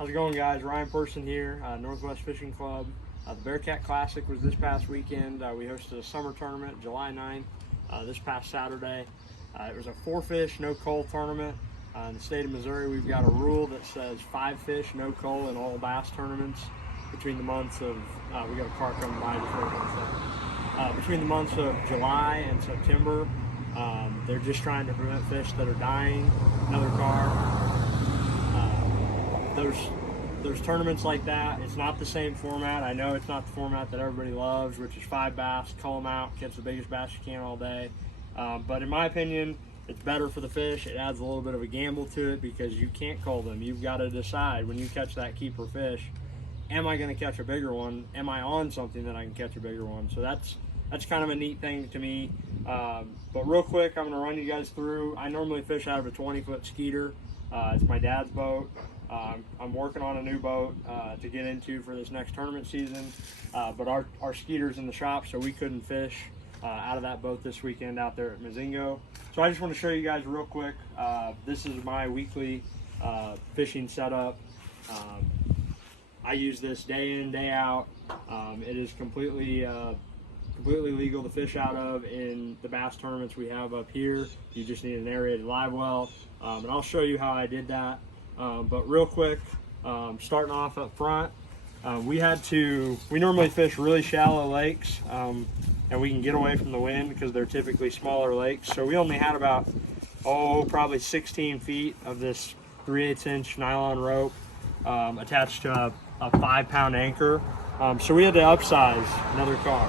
How's it going, guys? Ryan Person here, Northwest Fishing Club. The Bearcat Classic was this past weekend. We hosted a summer tournament July 9th, this past Saturday. It was a 4-fish, no coal tournament. In the state of Missouri, we've got a rule that says 5 fish, no coal in all bass tournaments between the months of, we got a car coming by before between the months of July and September. They're just trying to prevent fish that are dying. Another car. There's tournaments like that. It's not the same format. I know it's not the format that everybody loves, which is 5 bass, cull them out, catch the biggest bass you can all day. But in my opinion, it's better for the fish. It adds a little bit of a gamble to it because you can't cull them. You've got to decide when you catch that keeper fish, am I going to catch a bigger one? Am I on something that I can catch a bigger one? So that's kind of a neat thing to me. But real quick, I'm going to run you guys through. I normally fish out of a 20-foot Skeeter. It's my dad's boat. I'm working on a new boat to get into for this next tournament season, but our Skeeter's in the shop, so we couldn't fish out of that boat this weekend out there at Mozingo. So I just want to show you guys real quick. This is my weekly fishing setup. I use this day in, day out. It is completely legal to fish out of in the bass tournaments we have up here. You just need an aerated live well, and I'll show you how I did that. But real quick, starting off up front, we normally fish really shallow lakes, and we can get away from the wind because they're typically smaller lakes. So we only had about, probably 16 feet of this 3/8 inch nylon rope attached to a 5-pound anchor. So we had to upsize, another car.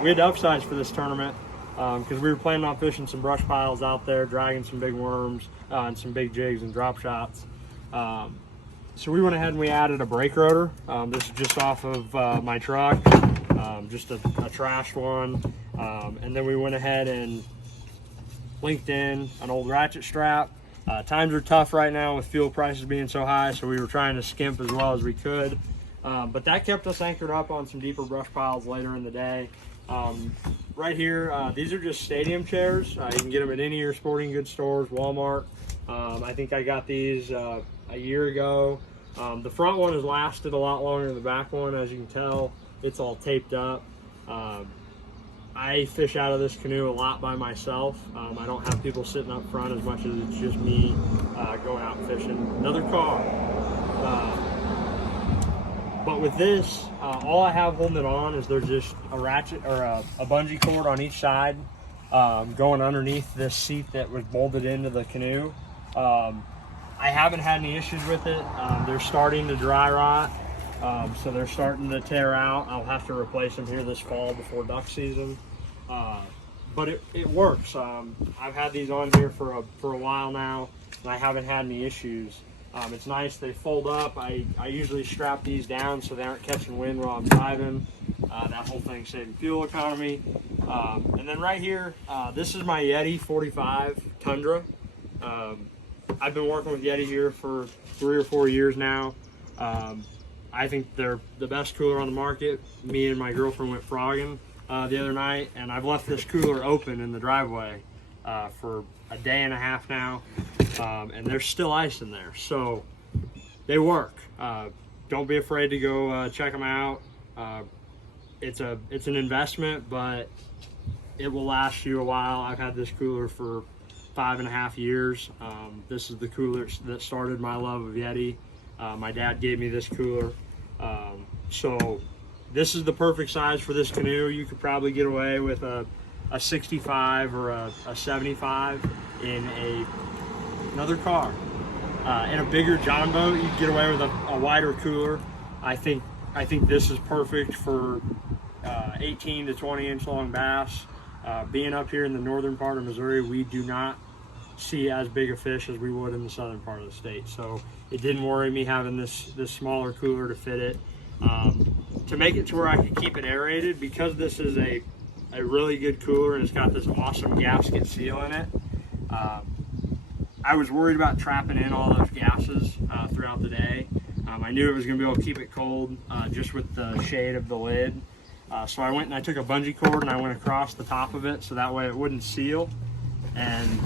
We had to upsize for this tournament because we were planning on fishing some brush piles out there, dragging some big worms and some big jigs and drop shots. So we went ahead and we added a brake rotor. This is just off of my truck, just a trashed one. And then we went ahead and linked in an old ratchet strap. Times are tough right now with fuel prices being so high, so we were trying to skimp as well as we could. But that kept us anchored up on some deeper brush piles later in the day. Right here, these are just stadium chairs. You can get them at any of your sporting goods stores, Walmart. I think I got these a year ago. The front one has lasted a lot longer than the back one. As you can tell, it's all taped up. I fish out of this canoe a lot by myself. I don't have people sitting up front as much as it's just me going out and fishing. Another car. But with this, all I have holding it on is there's just a ratchet or a bungee cord on each side going underneath this seat that was bolted into the canoe. I haven't had any issues with it. They're starting to dry rot, so they're starting to tear out. I'll have to replace them here this fall before duck season. But it works. I've had these on here for a while now, and I haven't had any issues. It's nice, they fold up. I usually strap these down so they aren't catching wind while I'm driving. That whole thing saving fuel economy. And then right here, this is my Yeti 45 Tundra. I've been working with Yeti here for 3 or 4 years now. I think they're the best cooler on the market. Me and my girlfriend went frogging the other night, and I've left this cooler open in the driveway for a day and a half now, and there's still ice in there, so they work. Don't be afraid to go check them out. It's an investment, but it will last you a while. I've had this cooler for 5.5 years. This is the cooler that started my love of Yeti. My dad gave me this cooler, so this is the perfect size for this canoe. You could probably get away with a 65 or a 75 in another car. In a bigger John boat, you can get away with a wider cooler. I think this is perfect for 18 to 20 inch long bass. Being up here in the northern part of Missouri, we do not see as big a fish as we would in the southern part of the state. So it didn't worry me having this smaller cooler to fit it. To make it to where I could keep it aerated, because this is a really good cooler and it's got this awesome gasket seal in it. I was worried about trapping in all those gases throughout the day. I knew it was going to be able to keep it cold just with the shade of the lid. So I went and I took a bungee cord and I went across the top of it so that way it wouldn't seal, and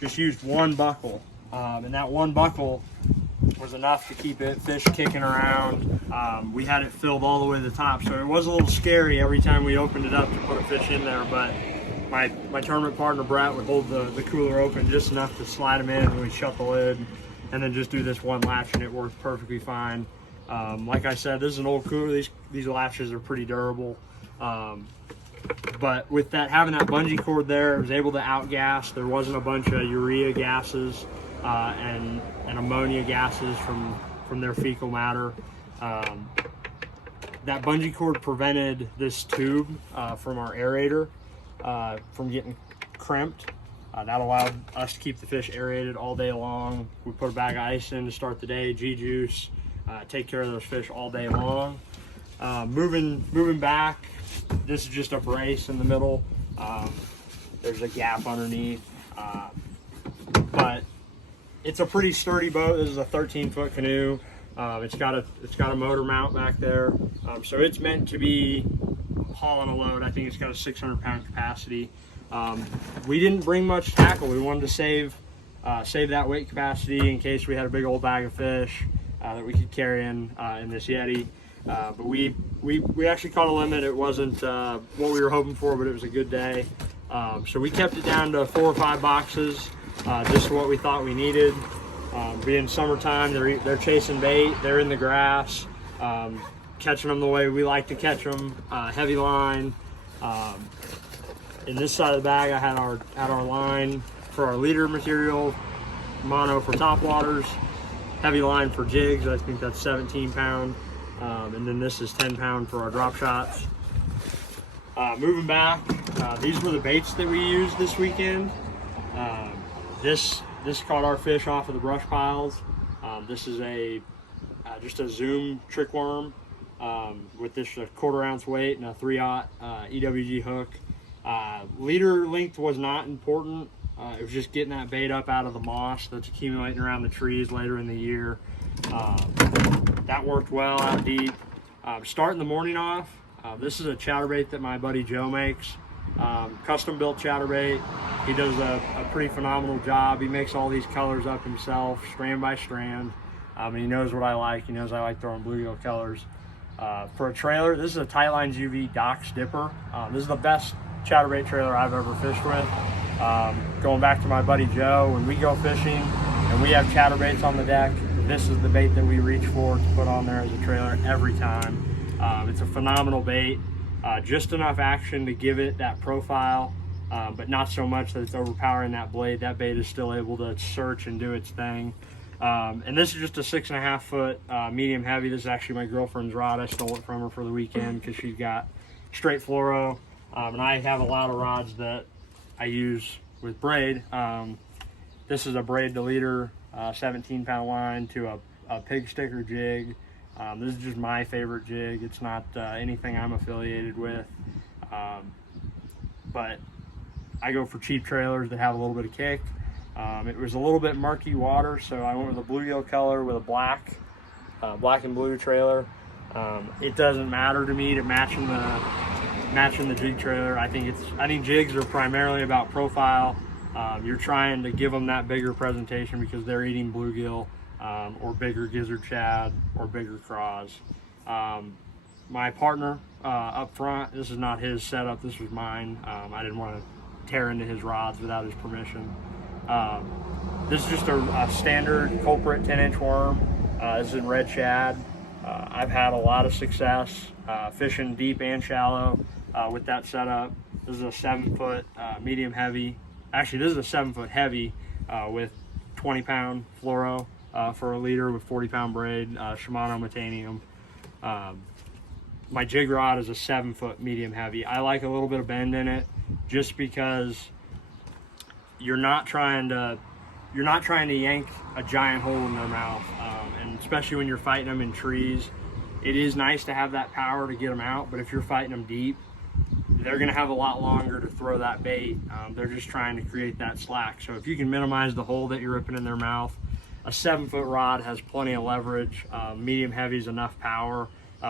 just used one buckle. And that one buckle was enough to keep fish kicking around. We had it filled all the way to the top, so it was a little scary every time we opened it up to put a fish in there, but my tournament partner Brett would hold the cooler open just enough to slide them in, and we'd shut the lid and then just do this one latch, and it worked perfectly fine. Like I said, this is an old cooler. These latches are pretty durable. But with that, having that bungee cord there, it was able to outgas. There wasn't a bunch of urea gases and ammonia gases from their fecal matter. That bungee cord prevented this tube from our aerator from getting crimped. That allowed us to keep the fish aerated all day long. We put a bag of ice in to start the day, G-juice, take care of those fish all day long. Moving back, this is just a brace in the middle. There's a gap underneath, but it's a pretty sturdy boat. This is a 13-foot canoe. It's got a motor mount back there, so it's meant to be hauling a load. I think it's got a 600-pound capacity. We didn't bring much tackle. We wanted to save that weight capacity in case we had a big old bag of fish that we could carry in this Yeti. But we actually caught a limit. It wasn't what we were hoping for, but it was a good day. So we kept it down to 4 or 5 boxes, just what we thought we needed. Being summertime, they're chasing bait. They're in the grass, catching them the way we like to catch them. Heavy line. In this side of the bag, I had our line for our leader material, mono for top waters, heavy line for jigs. I think that's 17 pound. And then this is 10 pound for our drop shots. Moving back, these were the baits that we used this weekend. This caught our fish off of the brush piles. This is just a Zoom trick worm with this 1/4 ounce weight and a 3/0 EWG hook. Leader length was not important. It was just getting that bait up out of the moss that's accumulating around the trees later in the year. That worked well out deep. Starting the morning off, this is a chatterbait that my buddy Joe makes. Custom built chatterbait. He does a pretty phenomenal job. He makes all these colors up himself, strand by strand. And he knows what I like. He knows I like throwing bluegill colors. For a trailer, this is a Tightlines UV Docks Dipper. This is the best chatterbait trailer I've ever fished with. Going back to my buddy Joe, when we go fishing and we have chatterbaits on the deck, this is the bait that we reach for to put on there as a trailer every time. It's a phenomenal bait. Just enough action to give it that profile, but not so much that it's overpowering that blade. That bait is still able to search and do its thing. And this is just a 6.5 foot medium heavy. This is actually my girlfriend's rod. I stole it from her for the weekend because she's got straight fluoro. And I have a lot of rods that I use with braid. This is a braid to leader 17 pound line to a pig sticker jig. This is just my favorite jig. It's not anything I'm affiliated with, but I go for cheap trailers that have a little bit of kick. It was a little bit murky water, so I went with a bluegill color with a black and blue trailer. It doesn't matter to me to matching the jig trailer. I think jigs are primarily about profile. You're trying to give them that bigger presentation because they're eating bluegill or bigger gizzard shad or bigger craws. My partner up front, this is not his setup, this was mine. I didn't want to tear into his rods without his permission. This is just a standard culprit 10-inch worm. This is in red shad. I've had a lot of success fishing deep and shallow with that setup. This is a 7 foot medium heavy. Actually, this is a 7 foot heavy with 20 pound fluoro for a leader with 40 pound braid, Shimano Metanium. My jig rod is a 7 foot medium heavy. I like a little bit of bend in it just because you're not trying to yank a giant hole in their mouth, and especially when you're fighting them in trees, it is nice to have that power to get them out. But if you're fighting them deep, they're going to have a lot longer to throw that bait. They're just trying to create that slack. So if you can minimize the hole that you're ripping in their mouth, a 7 foot rod has plenty of leverage. Medium heavy is enough power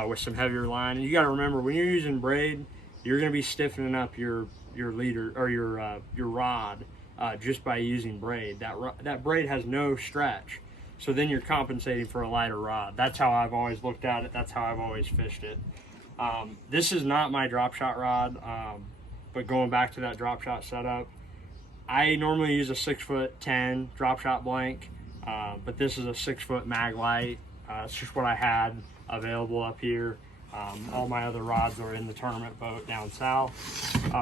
with some heavier line. And you got to remember, when you're using braid, you're going to be stiffening up your leader or your rod just by using braid. That braid has no stretch. So then you're compensating for a lighter rod. That's how I've always looked at it. That's how I've always fished it. This is not my drop shot rod, but going back to that drop shot setup, I normally use a 6'10" drop shot blank, but this is a 6-foot mag light. It's just what I had available up here. All my other rods are in the tournament boat down south.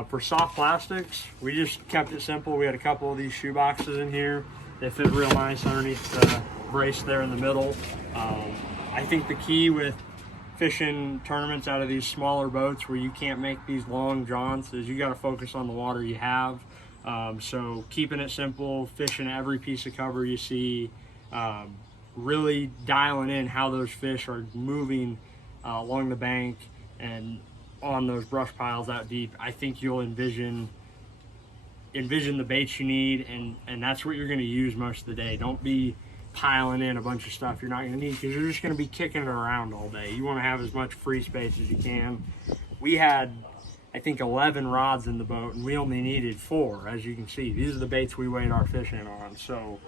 For soft plastics, we just kept it simple. We had a couple of these shoe boxes in here. They fit real nice underneath the brace there in the middle. I think the key with fishing tournaments out of these smaller boats where you can't make these long jaunts is you got to focus on the water you have. So keeping it simple, fishing every piece of cover you see, really dialing in how those fish are moving along the bank and on those brush piles out deep. I think you'll envision the baits you need, and that's what you're going to use most of the day. Don't be piling in a bunch of stuff you're not going to need, because you're just going to be kicking it around all day. You want to have as much free space as you can. We had, I think, 11 rods in the boat, and we only needed 4. As you can see, these are the baits we weighed our fish in on. So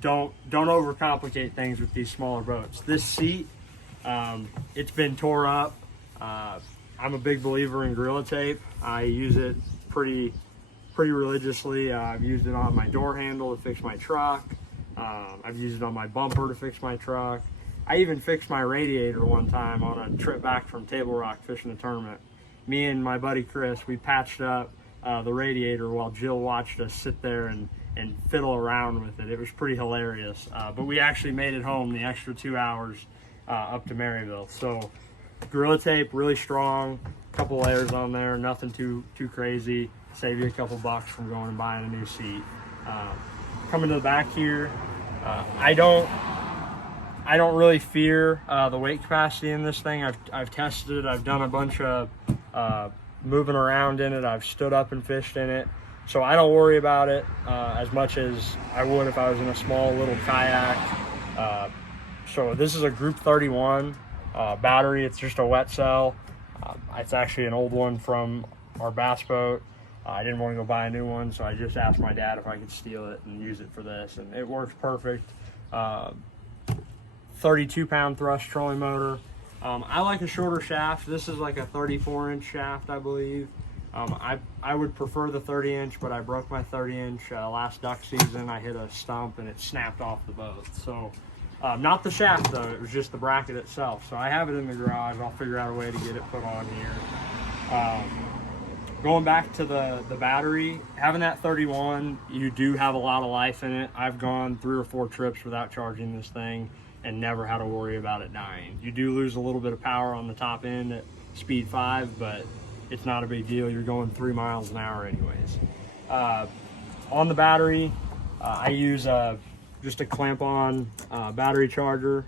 don't overcomplicate things with these smaller boats. This seat, it's been tore up. I'm a big believer in Gorilla Tape. I use it pretty religiously. I've used it on my door handle to fix my truck. I've used it on my bumper to fix my truck. I even fixed my radiator one time on a trip back from Table Rock fishing a tournament. Me and my buddy Chris, we patched up the radiator while Jill watched us sit there and fiddle around with it. It was pretty hilarious. But we actually made it home the extra 2 hours up to Maryville. So Gorilla Tape, really strong, couple layers on there, nothing too crazy. Save you a couple bucks from going and buying a new seat. Coming to the back here, I don't really fear the weight capacity in this thing. I've tested it. I've done a bunch of moving around in it. I've stood up and fished in it, so I don't worry about it as much as I would if I was in a small little kayak. So this is a Group 31 battery. It's just a wet cell. It's actually an old one from our bass boat. I didn't want to go buy a new one, so I just asked my dad if I could steal it and use it for this, and it works perfect. 32-pound thrust trolling motor. I like a shorter shaft. This is like a 34-inch shaft, I believe. I would prefer the 30-inch, but I broke my 30-inch last duck season. I hit a stump and it snapped off the boat. So not the shaft though, it was just the bracket itself. So I have it in the garage. I'll figure out a way to get it put on here. Going back to the battery, having that 31, you do have a lot of life in it. I've gone 3 or 4 trips without charging this thing and never had to worry about it dying. You do lose a little bit of power on the top end at speed 5, but it's not a big deal. You're going 3 miles an hour anyways. On the battery, I use just a clamp-on battery charger.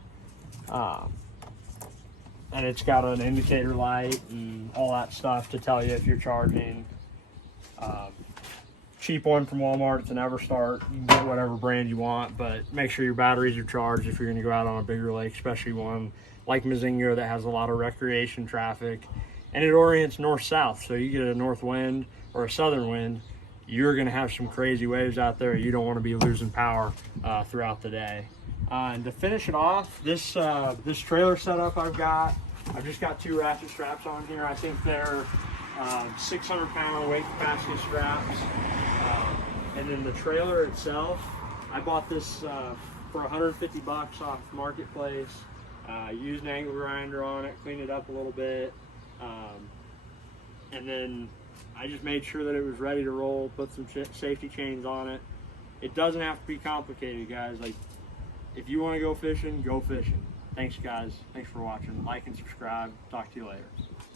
And it's got an indicator light and all that stuff to tell you if you're charging. Cheap one from Walmart, it's an Everstart. You can get whatever brand you want, but make sure your batteries are charged if you're gonna go out on a bigger lake, especially one like Mozingo that has a lot of recreation traffic. And it orients north-south, so you get a north wind or a southern wind, you're gonna have some crazy waves out there. You don't wanna be losing power throughout the day. And to finish it off, this trailer setup I've just got 2 ratchet straps on here. I think they're 600-pound weight capacity straps. And then the trailer itself, I bought this for 150 bucks off Marketplace. Used an angle grinder on it, cleaned it up a little bit. And then I just made sure that it was ready to roll, put some safety chains on it. It doesn't have to be complicated, guys. Like, if you want to go fishing, go fishing. Thanks, guys. Thanks for watching. Like and subscribe. Talk to you later.